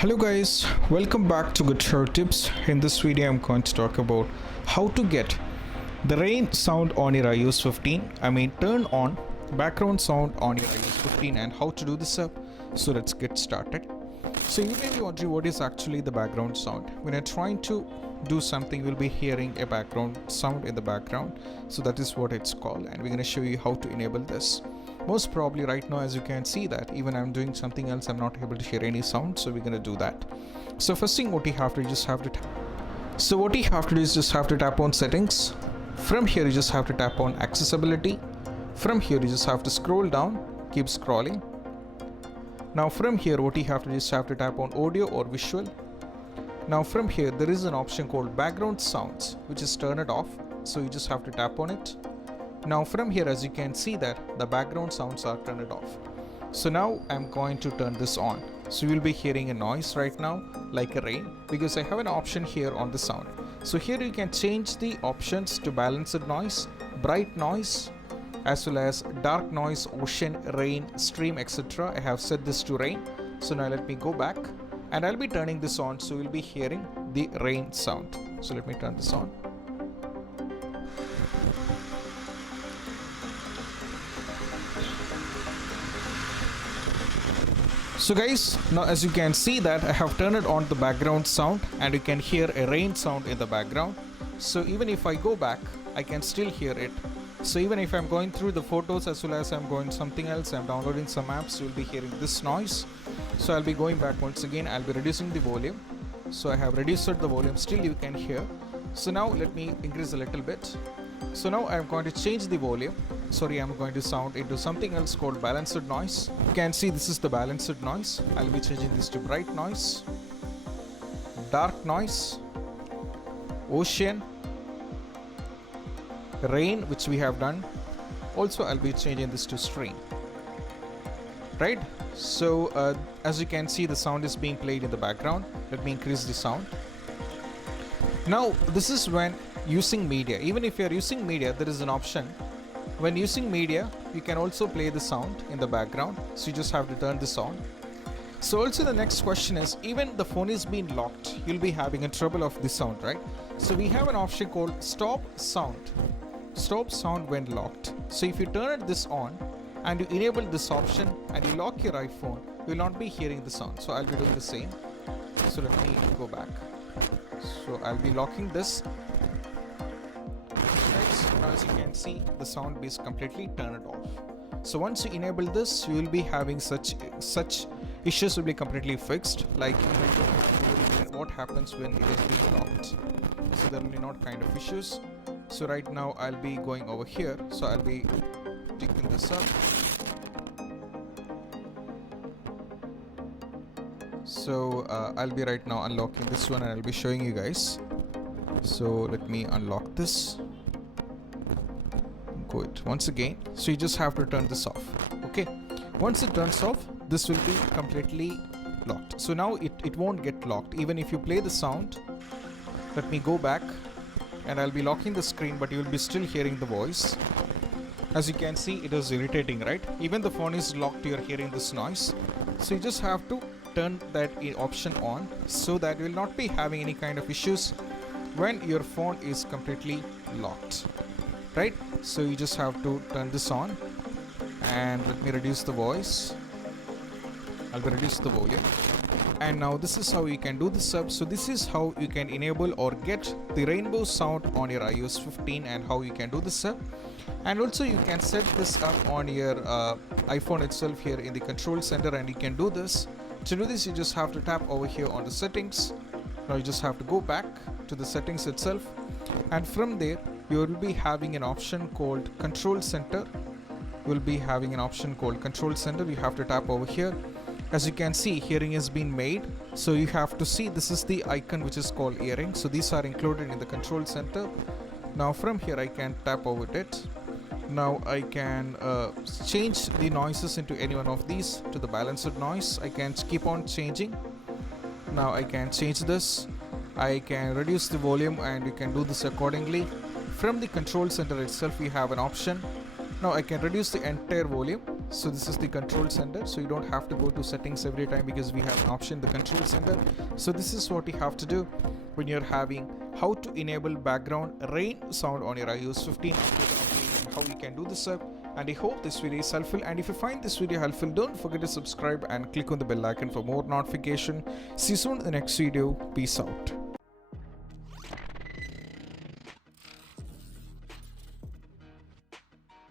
Hello guys, welcome back to Guitar Tips. In this video I'm going to talk about how to get the rain sound on your iOS 15. Turn on background sound on your iOS 15 and how to do this up. So let's get started. So you may be wondering what is actually the background sound. When you're trying to do something, you'll be hearing a background sound in the background. So that is what it's called, and we're going to show you how to enable this. Most probably right now, as you can see, that even I'm doing something else, I'm not able to hear any sound, so we're going to do that. So first thing what you have to do is just have to tap on settings. From here you just have to tap on accessibility. From here you just have to scroll down, keep scrolling. Now from here what you have to do is have to tap on audio or visual. Now from here there is an option called background sounds, which is turn it off, so you just have to tap on it. Now from here, as you can see, that the background sounds are turned off. So now I'm going to turn this on. So you'll be hearing a noise right now like a rain, because I have an option here on the sound. So here you can change the options to balanced noise, bright noise, as well as dark noise, ocean, rain, stream, etc. I have set this to rain. So now let me go back and I'll be turning this on, so you'll be hearing the rain sound. So let me turn this on. So guys, now as you can see that I have turned on the background sound and you can hear a rain sound in the background. So even if I go back, I can still hear it. So even if I'm going through the photos as well as I'm going something else, I'm downloading some apps, you'll be hearing this noise. So I'll be going back once again, I'll be reducing the volume. So I have reduced the volume, still you can hear. So now let me increase a little bit. So now I'm going to change the volume. I'm going to sound into something else called balanced noise. You can see this is the balanced noise. I'll be changing this to bright noise, dark noise, ocean, rain, which we have done. Also I'll be changing this to stream. Right? So as you can see, the sound is being played in the background. Let me increase the sound. Now this is when using media. Even if you're using media, there is an option. When using media, you can also play the sound in the background. So you just have to turn this on. So also the next question is, even the phone is being locked, you'll be having a trouble of the sound, right? So we have an option called stop sound. Stop sound when locked. So if you turn this on and you enable this option and you lock your iPhone, you will not be hearing the sound. So I'll be doing the same. So let me go back. So I'll be locking this. Now as you can see, the sound is completely turned off. So once you enable this, you will be having such issues will be completely fixed. Like what happens when it is being locked. So there will be not kind of issues. So right now I'll be going over here. So I'll be picking this up. So I'll be right now unlocking this one and I'll be showing you guys. So let me unlock this. Good. Once again, so you just have to turn this off. Okay, once it turns off, this will be completely locked. So now it won't get locked even if you play the sound. Let me go back and I'll be locking the screen, but you will be still hearing the voice. As you can see, it is irritating, right? Even the phone is locked, you're hearing this noise. So you just have to turn that option on so that you will not be having any kind of issues when your phone is completely locked. Right? So you just have to turn this on and let me reduce the voice. I'll be reduce the volume. And now this is how you can do this up. So this is how you can enable or get the rainbow sound on your iOS 15 and how you can do this up. And also you can set this up on your iPhone itself here in the control center, and you can do this. To do this, you just have to tap over here on the settings. Now you just have to go back to the settings itself, and from there you will be having an option called control center. You will be having an option called control center. You have to tap over here. As you can see, hearing is being made. So you have to see this is the icon which is called earring. So these are included in the control center. Now from here I can tap over it. Now I can change the noises into any one of these to the balanced noise. I can keep on changing. Now I can change this. I can reduce the volume and you can do this accordingly. From the control center itself, we have an option. Now I can reduce the entire volume So this is the control center, so you don't have to go to settings every time because we have an option, the control center. So this is what you have to do when you're having how to enable background rain sound on your iOS 15 update, and how you can do this up. And I hope this video is helpful, and if you find this video helpful, don't forget to subscribe and click on the bell icon for more notification. See you soon in the next video. Peace out.